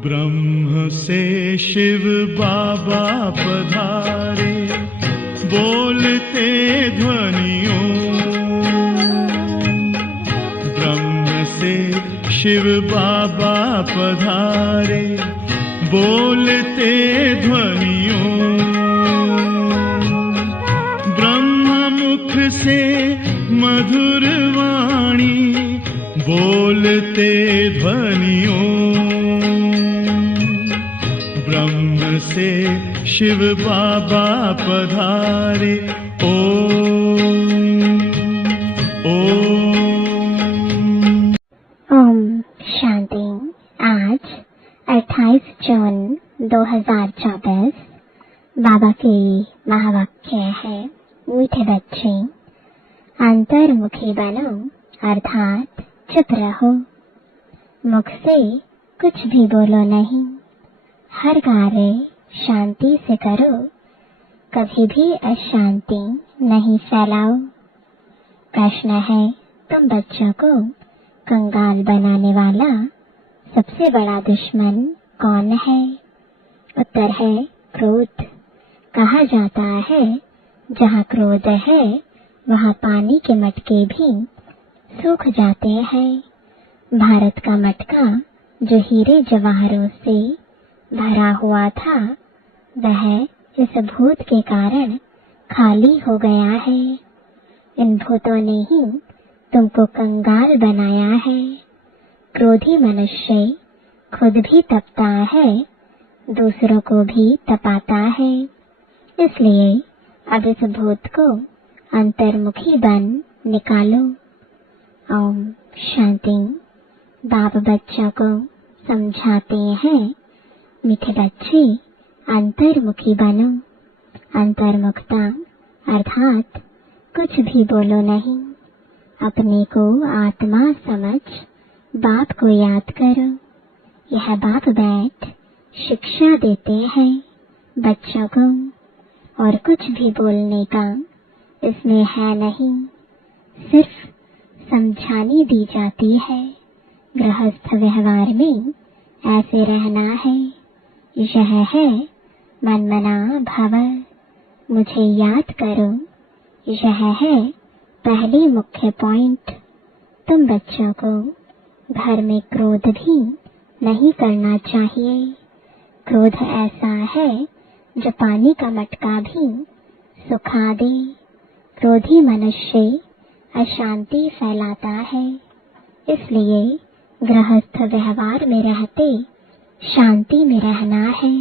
ब्रह्म से शिव बाबा पधारे, बोलते ध्वनियों। ब्रह्म से शिव बाबा पधारे, बोलते ध्वनियों। ब्रह्म मुख से मधुर वाणी, बोलते ध्वनियों। ब्रह्म से शिव बाबा पधारे, ओम शांति। आज 28 जून 2024 बाबा के महावाक्य है, मीठे बच्चे अंतर्मुखी बनो, अर्थात चुप रहो। मुख से कुछ भी बोलो नहीं, हर कार्य शांति से करो, कभी भी अशांति नहीं फैलाओ। प्रश्न है, तुम बच्चों को कंगाल बनाने वाला सबसे बड़ा दुश्मन कौन है? उत्तर है क्रोध। कहा जाता है जहाँ क्रोध है वहाँ पानी के मटके भी सूख जाते हैं। भारत का मटका जो हीरे जवाहरों से भरा हुआ था, वह इस भूत के कारण खाली हो गया है। इन भूतों ने ही तुमको कंगाल बनाया है। क्रोधी मनुष्य खुद भी तपता है, दूसरों को भी तपाता है। इसलिए अब इस भूत को अंतर्मुखी बन निकालो। ओम शांति। बाप बच्चों को समझाते हैं, मीठे बच्चे अंतर्मुखी बनो। अंतर्मुखता अर्थात कुछ भी बोलो नहीं, अपने को आत्मा समझ बाप को याद करो। यह बाप बैठ शिक्षा देते हैं बच्चों को, और कुछ भी बोलने का इसमें है नहीं, सिर्फ समझानी दी जाती है। गृहस्थ व्यवहार में ऐसे रहना है। यह है मनमना भव, मुझे याद करो। यह है पहली मुख्य पॉइंट। तुम बच्चों को घर में क्रोध भी नहीं करना चाहिए। क्रोध ऐसा है जो पानी का मटका भी सुखा दे। क्रोधी मनुष्य अशांति फैलाता है। इसलिए गृहस्थ व्यवहार में रहते शांति में रहना है।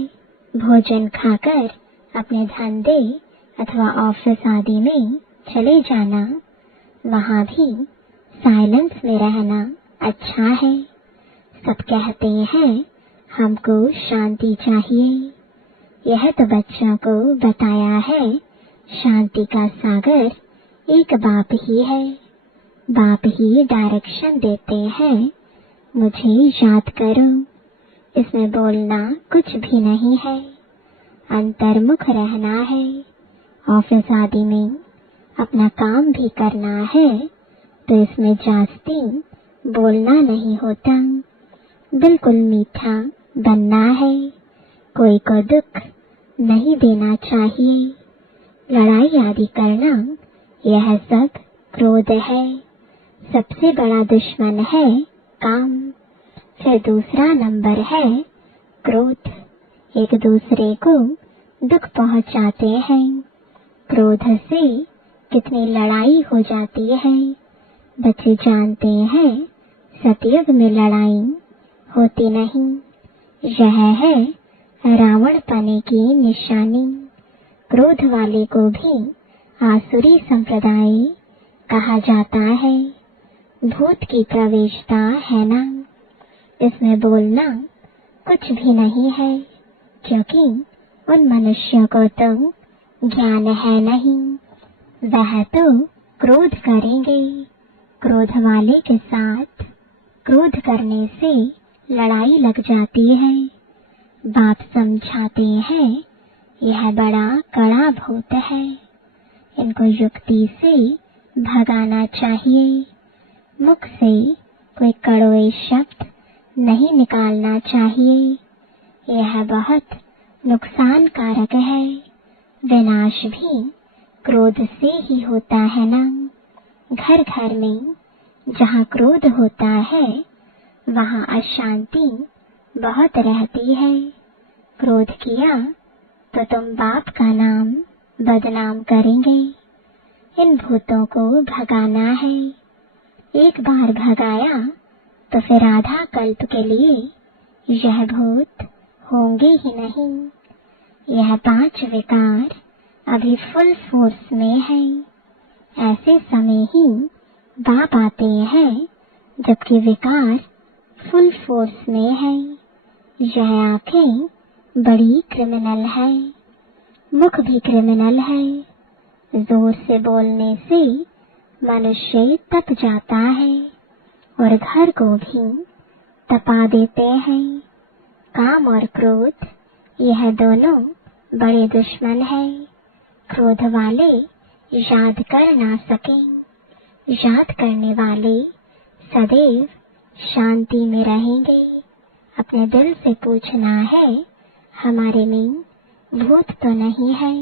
भोजन खाकर अपने धंधे अथवा ऑफिस आदि में चले जाना, वहाँ भी साइलेंस में रहना अच्छा है। सब कहते हैं हमको शांति चाहिए। यह तो बच्चों को बताया है, शांति का सागर एक बाप ही है। बाप ही डायरेक्शन देते हैं, मुझे याद करो। इसमें बोलना कुछ भी नहीं है, अंतर्मुख रहना है। ऑफिस आदि में अपना काम भी करना है, तो इसमें जास्ती बोलना नहीं होता, बिल्कुल मीठा बनना है। कोई को दुख नहीं देना चाहिए। लड़ाई आदि करना, यह सब क्रोध है। सबसे बड़ा दुश्मन है काम, फिर दूसरा नंबर है क्रोध। एक दूसरे को दुख पहुंचाते हैं। क्रोध से कितनी लड़ाई हो जाती है। बच्चे जानते हैं सतयुग में लड़ाई होती नहीं। यह है रावण पने की निशानी। क्रोध वाले को भी आसुरी संप्रदाय कहा जाता है। भूत की प्रवेशता है ना, इसमें बोलना कुछ भी नहीं है, क्योंकि उन मनुष्यों को तो ज्ञान है नहीं। वह तो क्रोध करेंगे। क्रोध वाले के साथ क्रोध करने से लड़ाई लग जाती है। बाप समझाते हैं यह बड़ा कड़ा भूत है, इनको युक्ति से भगाना चाहिए। मुख से कोई कड़वे शब्द नहीं निकालना चाहिए, यह बहुत नुकसानकारक है। विनाश भी क्रोध से ही होता है ना। घर घर में जहाँ क्रोध होता है वहाँ अशांति बहुत रहती है। क्रोध किया तो तुम बाप का नाम बदनाम करेंगे। इन भूतों को भगाना है। एक बार भगाया तो फिर आधा कल्प के लिए यह भूत होंगे ही नहीं। यह 5 विकार अभी फुल फोर्स में है। ऐसे समय ही बाप आते हैं जबकि विकार फुल फोर्स में है। यह आंखें बड़ी क्रिमिनल है, मुख भी क्रिमिनल है। जोर से बोलने से मनुष्य तप जाता है और घर को भी तपा देते हैं। काम और क्रोध यह दोनों बड़े दुश्मन है। क्रोध वाले याद कर ना सकें, याद करने वाले सदैव शांति में रहेंगे। अपने दिल से पूछना है हमारे में भूत तो नहीं है।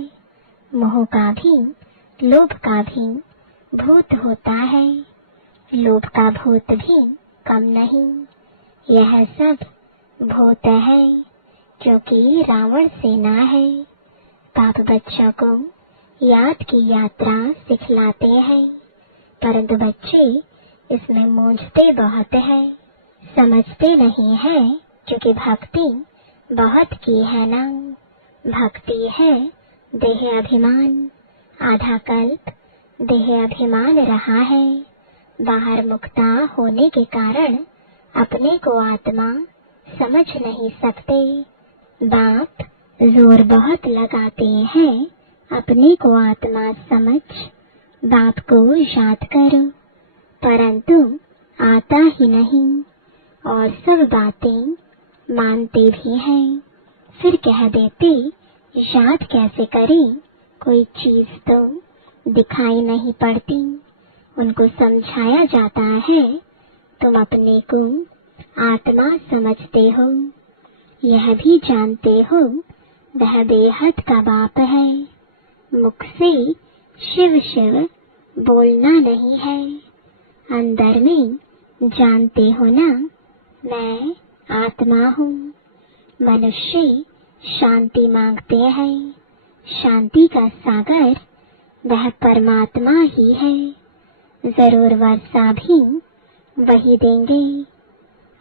मोह का भी लोभ का भी भूत होता है, लोभ का भूत भी कम नहीं। यह सब भूत है क्योंकि रावण सेना है। बाप बच्चों को याद की यात्रा सिखलाते हैं, परंतु बच्चे इसमें मूंझते बहुत है, समझते नहीं है क्योंकि भक्ति बहुत की है ना। भक्ति है देह अभिमान। आधा कल्प देह अभिमान रहा है। बाहर मुक्ता होने के कारण अपने को आत्मा समझ नहीं सकते। बाप जोर बहुत लगाते हैं अपने को आत्मा समझ, बाप को याद करो, परंतु आता ही नहीं और सब बातें मानते भी हैं। फिर कह देते याद कैसे करें, कोई चीज तो दिखाई नहीं पड़ती। उनको समझाया जाता है तुम अपने को आत्मा समझते हो, यह भी जानते हो वह बेहद का बाप है। मुख से शिव शिव बोलना नहीं है, अंदर में जानते हो ना मैं आत्मा हूँ। मनुष्य शांति मांगते हैं, शांति का सागर वह परमात्मा ही है। जरूर वर्षा भी वही देंगे।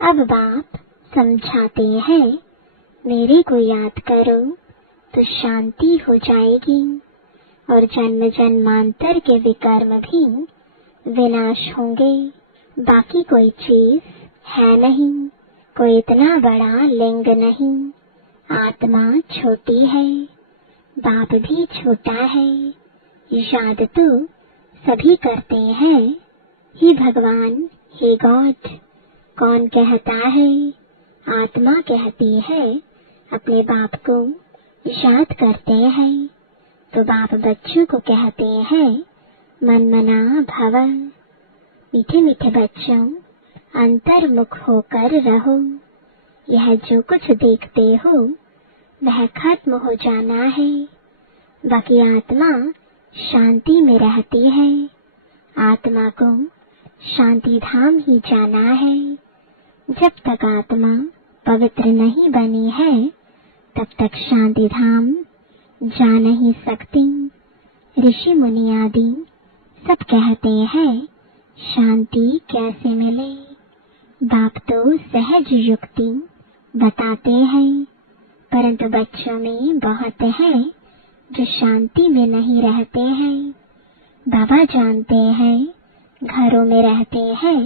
अब बाप समझाते हैं मेरे को याद करो तो शांति हो जाएगी और जन्म जन्मांतर के विकर्म भी विनाश होंगे। बाकी कोई चीज है नहीं, कोई इतना बड़ा लिंग नहीं। आत्मा छोटी है, बाप भी छोटा है। याद तो सभी करते हैं, हे भगवान, हे गॉड। कौन कहता है? आत्मा कहती है अपने बाप को याद करते हैं, तो बाप बच्चों को कहते हैं मन मना भव। मीठे मीठे बच्चों, अंतर्मुख होकर रहो। यह जो कुछ देखते हो वह खत्म हो जाना है। बाकी आत्मा शांति में रहती है। आत्मा को शांति धाम ही जाना है। जब तक आत्मा पवित्र नहीं बनी है तब तक शांति धाम जा नहीं सकती। ऋषि मुनि आदि सब कहते हैं शांति कैसे मिले। बाप तो सहज युक्ति बताते हैं, परंतु बच्चों में बहुत है जो शांति में नहीं रहते हैं। बाबा जानते हैं घरों में रहते हैं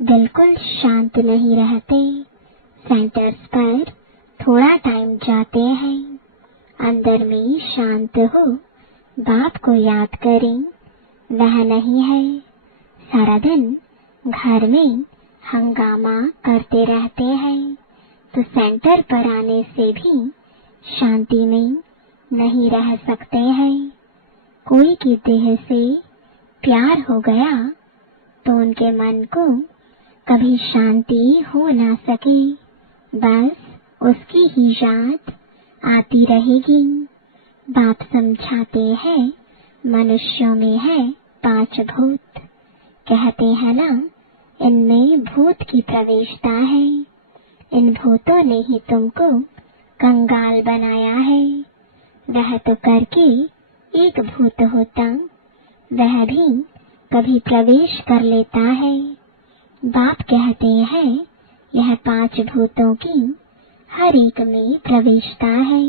बिल्कुल शांत नहीं रहते। सेंटर्स पर थोड़ा टाइम जाते हैं, अंदर में शांत हो, बाप को याद करें वह नहीं है। सारा दिन घर में हंगामा करते रहते हैं, तो सेंटर पर आने से भी शांति में नहीं रह सकते हैं। कोई की देह से प्यार हो गया तो उनके मन को कभी शांति हो ना सके, बस उसकी ही याद आती रहेगी। बाप समझाते हैं मनुष्यों में है 5 भूत। कहते हैं ना, इनमें भूत की प्रवेशता है। इन भूतों ने ही तुमको कंगाल बनाया है। वह तो करके एक भूत होता, वह भी कभी प्रवेश कर लेता है। बाप कहते हैं यह 5 भूतों की हर एक में प्रवेशता है।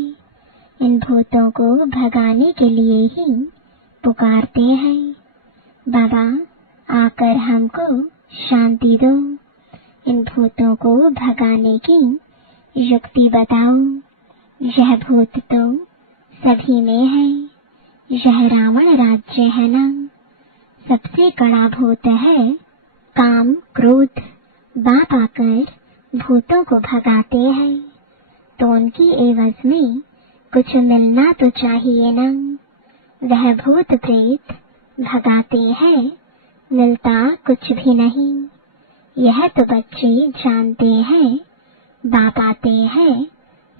इन भूतों को भगाने के लिए ही पुकारते हैं, बाबा आकर हमको शांति दो। इन भूतों को भगाने की युक्ति बताओ। यह भूत तो सभी में है। यह रावण राज्य है ना। सबसे कड़ा भूत है काम क्रोध। बाप आकर भूतों को भगाते हैं, तो उनकी एवज में कुछ मिलना तो चाहिए ना। वह भूत प्रेत भगाते हैं, मिलता कुछ भी नहीं। यह तो बच्चे जानते हैं। बाप आते हैं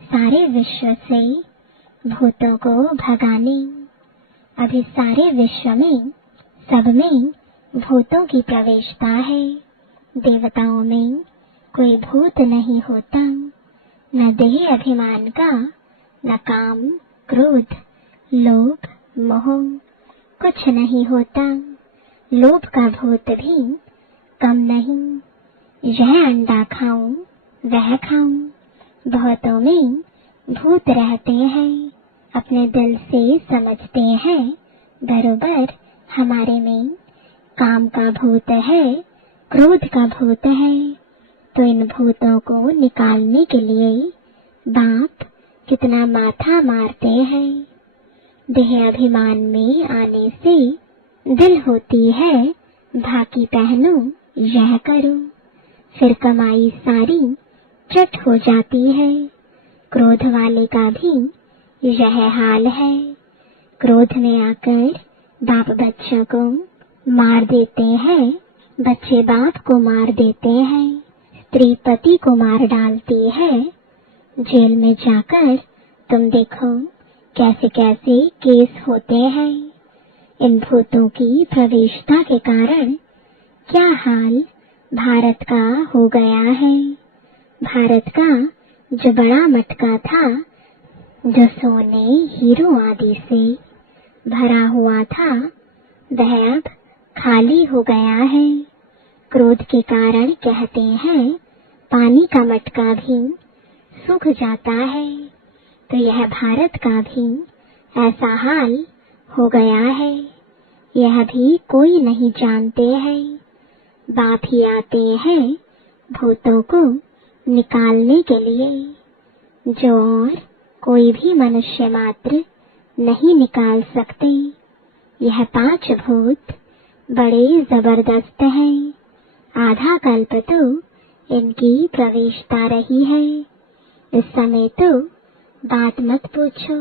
सारे विश्व से भूतों को भगाने। अभी सारे विश्व में सब में भूतों की प्रवेशता है। देवताओं में कोई भूत नहीं होता, न देह अभिमान का, न काम क्रोध लोभ मोह कुछ नहीं होता। लोभ का भूत भी कम नहीं। यह अंडा खाऊं वह खाऊं। बहुतों में भूत रहते हैं, अपने दिल से समझते हैं बरोबर हमारे में काम का भूत है, क्रोध का भूत है। तो इन भूतों को निकालने के लिए बाप कितना माथा मारते हैं। देह अभिमान में आने से दिल होती है भाकी पहनो यह करो, फिर कमाई सारी चट हो जाती है। क्रोध वाले का भी यह हाल है। क्रोध में आकर बाप बच्चों को मार देते हैं, बच्चे बाप को मार देते हैं, स्त्री पति को मार डालती है। जेल में जाकर तुम देखो कैसे कैसे केस होते हैं। इन भूतों की प्रवेशता के कारण क्या हाल भारत का हो गया है। भारत का जो बड़ा मटका था, जो सोने हीरो आदि से भरा हुआ था, वह अब खाली हो गया है। क्रोध के कारण कहते हैं पानी का मटका भी सूख जाता है। तो यह भारत का भी ऐसा हाल हो गया है। यह भी कोई नहीं जानते हैं। बाप ही आते हैं भूतों को निकालने के लिए, जो और कोई भी मनुष्य मात्र नहीं निकाल सकते। यह 5 भूत बड़े जबरदस्त हैं। आधा कल्प तो इनकी प्रवेशता रही है। इस समय तो बात मत पूछो।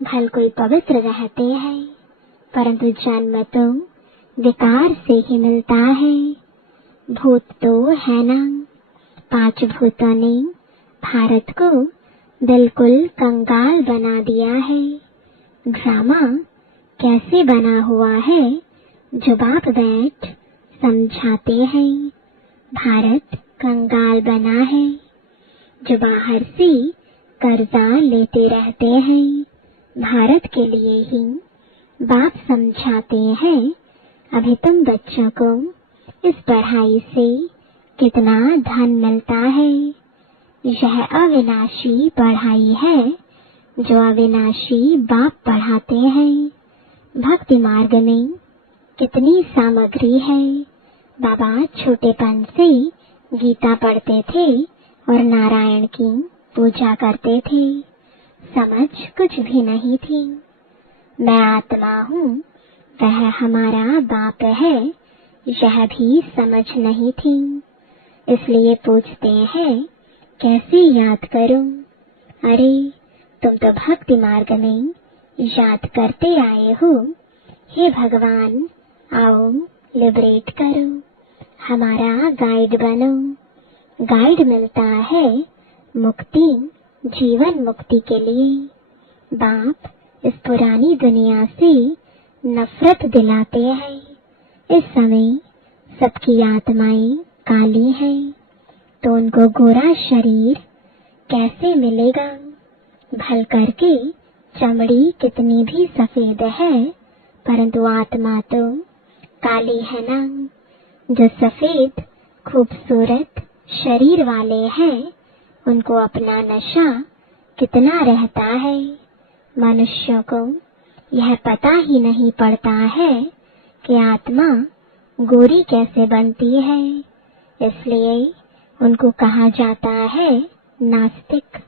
भल कोई पवित्र रहते हैं, परंतु जन्म तो विकार से ही मिलता है। भूत तो है ना। 5 भूतों ने भारत को बिल्कुल कंगाल बना दिया है। ड्रामा कैसे बना हुआ है, जो बाप बैठ समझाते हैं। भारत कंगाल बना है, जो बाहर से कर्जा लेते रहते हैं। भारत के लिए ही बाप समझाते हैं, अभी तुम बच्चों को इस पढ़ाई से कितना धन मिलता है। यह अविनाशी पढ़ाई है, जो अविनाशी बाप पढ़ाते हैं। भक्ति मार्ग में कितनी सामग्री है। बाबा छोटेपन से गीता पढ़ते थे और नारायण की पूजा करते थे। समझ कुछ भी नहीं थी। मैं आत्मा हूँ, वह हमारा बाप है, यह भी समझ नहीं थी। इसलिए पूछते हैं कैसे याद करूं? अरे तुम तो भक्ति मार्ग में याद करते आए हो। हे भगवान, आओ लिबरेट करो, हमारा गाइड बनो। गाइड मिलता है मुक्ति, जीवन मुक्ति के लिए। बाप इस पुरानी दुनिया से नफरत दिलाते हैं। इस समय सबकी आत्माएं काली हैं, तो उनको गोरा शरीर कैसे मिलेगा? भल करके चमड़ी कितनी भी सफेद है, परंतु आत्मा तो काली है ना। जो सफेद खूबसूरत शरीर वाले हैं, उनको अपना नशा कितना रहता है। मनुष्यों को यह पता ही नहीं पड़ता है कि आत्मा गोरी कैसे बनती है। इसलिए उनको कहा जाता है नास्तिक।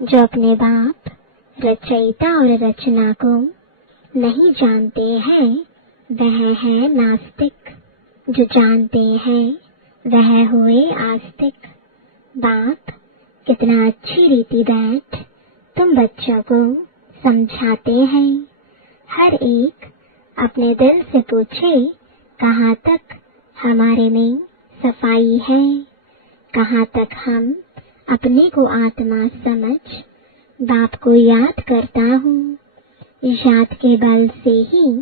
जो अपने बाप रचयिता और रचना को नहीं जानते हैं, वह है नास्तिक। जो जानते हैं वह हुए आस्तिक। बाप कितना अच्छी रीति बैठ तुम बच्चों को समझाते हैं। हर एक अपने दिल से पूछे कहाँ तक हमारे में सफाई है, कहाँ तक हम अपने को आत्मा समझ बाप को याद करता हूँ। याद के बल से ही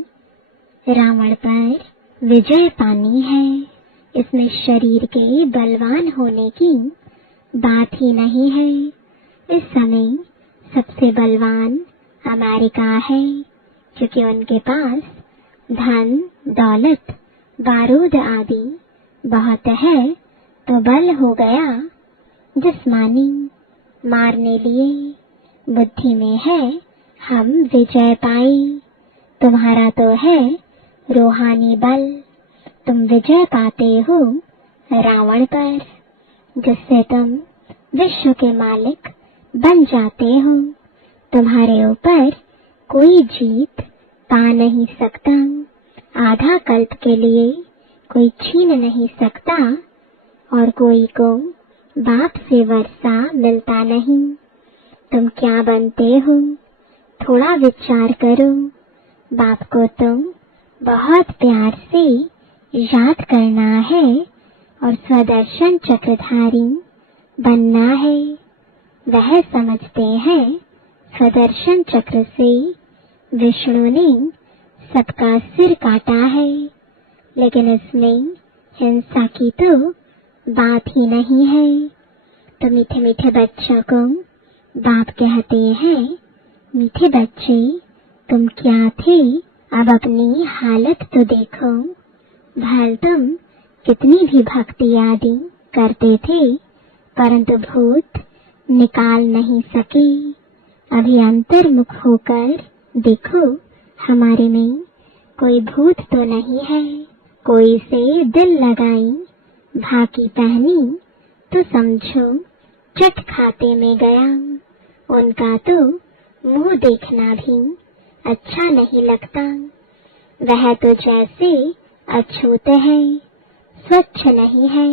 रावण पर विजय पानी है। इसमें शरीर के बलवान होने की बात ही नहीं है। इस समय सबसे बलवान अमेरिका है, क्योंकि उनके पास धन दौलत बारूद आदि बहुत है, तो बल हो गया जिस्मानी मारने लिए। बुद्धि में है हम विजय पाए। तुम्हारा तो है रूहानी बल, तुम विजय पाते हो रावण पर, जिससे तुम विश्व के मालिक बन जाते हो। तुम्हारे ऊपर कोई जीत पा नहीं सकता, आधा कल्प के लिए कोई छीन नहीं सकता, और कोई को बाप से वर्षा मिलता नहीं। तुम क्या बनते हो? थोड़ा विचार करो। बाप को तुम बहुत प्यार से याद करना है और स्वदर्शन चक्रधारी बनना है। वह समझते हैं स्वदर्शन चक्र से विष्णु ने सबका सिर काटा है, लेकिन इसमें हिंसा की तो बात ही नहीं है। तो मीठे मीठे बच्चों को बाप कहते हैं, मीठे बच्चे तुम क्या थे, अब अपनी हालत तो देखो। भल तुम कितनी भी भक्ति आदि करते थे, परंतु भूत निकाल नहीं सके। अभी अंतर्मुख होकर देखो, हमारे में कोई भूत तो नहीं है। कोई से दिल लगाई भाकी पहनी तो समझो चट खाते में गया। उनका तो मुंह देखना भी अच्छा नहीं लगता। वह तो जैसे अछूत है, स्वच्छ नहीं है,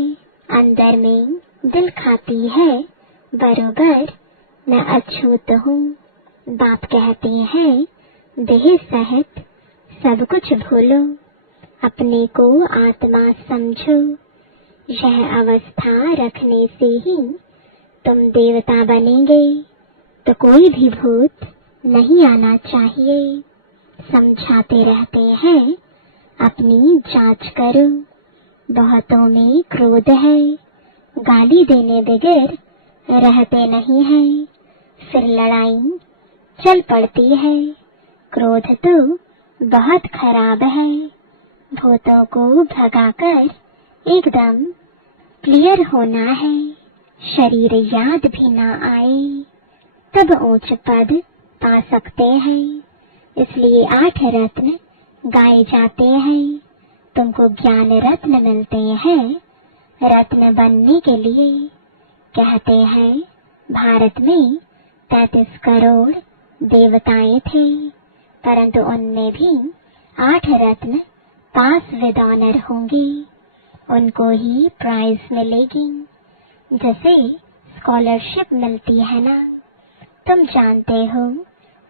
अंदर में दिल खाती है, बरोबर मैं अछूत हूँ। बाप कहते हैं देह सहित सब कुछ भूलो, अपने को आत्मा समझो। यह अवस्था रखने से ही तुम देवता बनेंगे, तो कोई भी भूत नहीं आना चाहिए। समझाते रहते हैं अपनी जांच करो। बहुतों में क्रोध है, गाली देने बगैर रहते नहीं हैं, फिर लड़ाई चल पड़ती है। क्रोध तो बहुत खराब है। भूतों को भगाकर एकदम क्लियर होना है, शरीर याद भी ना आए, तब ऊंच पद पा सकते हैं। इसलिए 8 रत्न गाए जाते हैं, तुमको ज्ञान रत्न मिलते हैं रत्न बनने के लिए। कहते हैं भारत में 33 करोड़ देवताएं थे, परंतु उनमें भी 8 रत्न पास विद ऑनर होंगे, उनको ही प्राइज मिलेगी। जैसे स्कॉलरशिप मिलती है ना। तुम जानते हो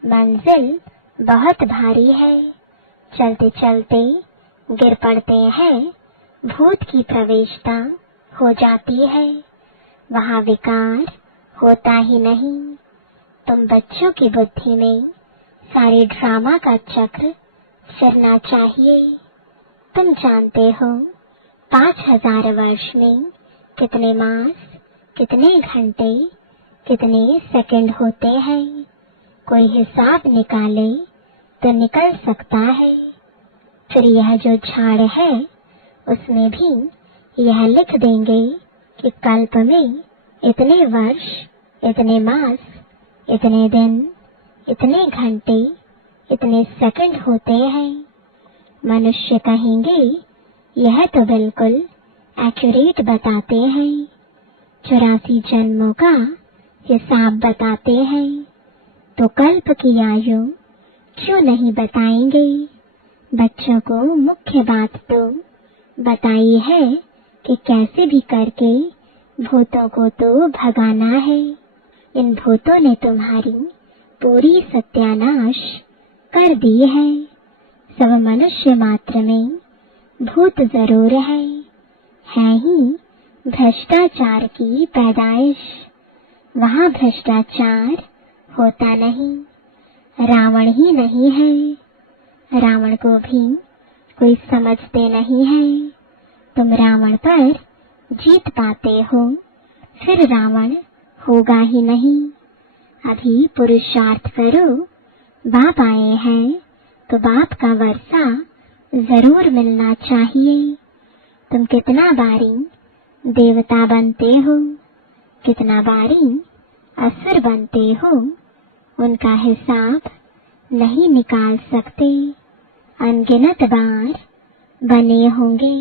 मंजिल बहुत भारी है, चलते चलते गिर पड़ते हैं, भूत की प्रवेशता हो जाती है, वहाँ विकार होता ही नहीं। तुम बच्चों की बुद्धि में सारे ड्रामा का चक्र चलना चाहिए। तुम जानते हो 5000 वर्ष में कितने मास, कितने घंटे, कितने सेकंड होते हैं। कोई हिसाब निकाले तो निकल सकता है। फिर यह जो झाड़ है उसमें भी यह लिख देंगे कि कल्प में इतने वर्ष, इतने मास, इतने दिन, इतने घंटे, इतने सेकंड होते हैं। मनुष्य कहेंगे यह तो बिल्कुल एक्यूरेट बताते हैं, 84 जन्मों का हिसाब बताते हैं। तो कल्प की आयु क्यों नहीं बताएंगे? बच्चों को मुख्य बात तो बताई है कि कैसे भी करके भूतों को तो भगाना है। इन भूतों ने तुम्हारी पूरी सत्यानाश कर दी है। सब मनुष्य मात्र में भूत जरूर है ही भ्रष्टाचार की पैदाइश। वहाँ भ्रष्टाचार होता नहीं, रावण ही नहीं है। रावण को भी कोई समझते नहीं है। तुम रावण पर जीत पाते हो, फिर रावण होगा ही नहीं। अभी पुरुषार्थ करो, बाप आए हैं तो बाप का वर्षा जरूर मिलना चाहिए। तुम कितना बारी देवता बनते हो, कितना बारी असुर बनते हो, उनका हिसाब नहीं निकाल सकते। अनगिनत बार बने होंगे।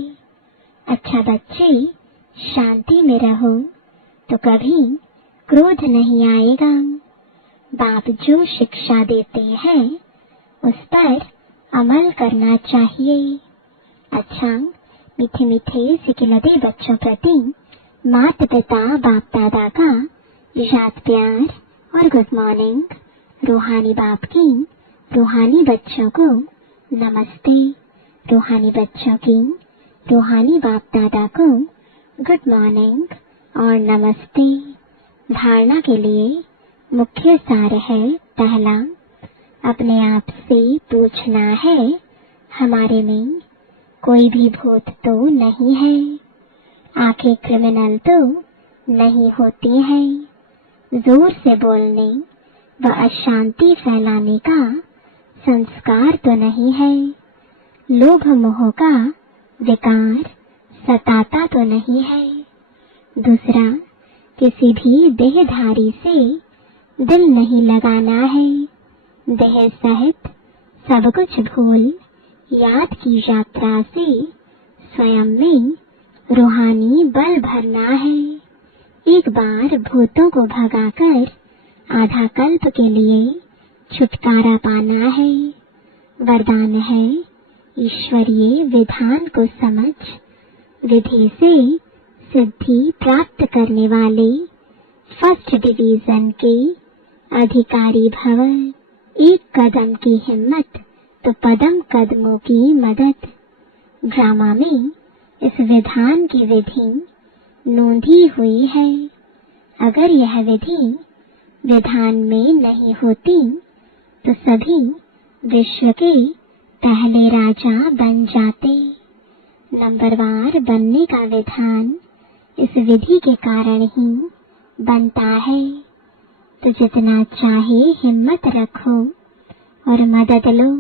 अच्छा बच्चे, शांति में रहो तो कभी क्रोध नहीं आएगा। बाप जो शिक्षा देते हैं उस पर अमल करना चाहिए। अच्छा, मीठे मीठे सिकिलते बच्चों प्रति माता पिता बाप दादा का याद प्यार और गुड मॉर्निंग। रूहानी बाप की रूहानी बच्चों को नमस्ते। रूहानी बच्चों की रूहानी बाप दादा को गुड मॉर्निंग और नमस्ते। धारणा के लिए मुख्य सार है, पहला, अपने आप से पूछना है, हमारे में कोई भी भूत तो नहीं है, आंखें क्रिमिनल तो नहीं होती हैं, जोर से बोलने व अशांति फैलाने का संस्कार तो नहीं है, लोभ मोह का विकार सताता तो नहीं है। दूसरा, किसी भी देहधारी से दिल नहीं लगाना है। देह सहित सब कुछ भूल याद की यात्रा से स्वयं में रूहानी बल भरना है। एक बार भूतों को भगाकर आधा कल्प के लिए छुटकारा पाना है। वरदान है, ईश्वरीय विधान को समझ विधि से सिद्धि प्राप्त करने वाले फर्स्ट डिवीजन के अधिकारी भव। एक कदम की हिम्मत तो पदम कदमों की मदद। ड्रामा में इस विधान की विधि नोंधी हुई है। अगर यह विधि विधान में नहीं होती तो सभी विश्व के पहले राजा बन जाते। नंबरवार बनने का विधान इस विधि के कारण ही बनता है। तो जितना चाहे हिम्मत रखो और मदद लो,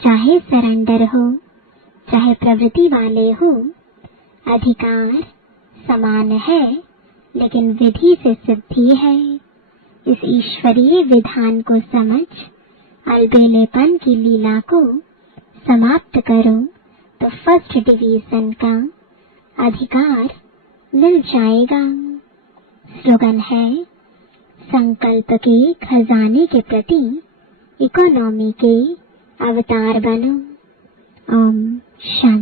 चाहे सरेंडर हो, चाहे प्रवृत्ति वाले हो, अधिकार समान है, लेकिन विधि से सिद्धि है। इस ईश्वरीय विधान को समझ अलबेलेपन की लीला को समाप्त करो तो फर्स्ट डिवीजन का अधिकार मिल जाएगा। स्लोगन है, संकल्प के खजाने के प्रति इकोनॉमी के अवतार बनो। ओम शांति।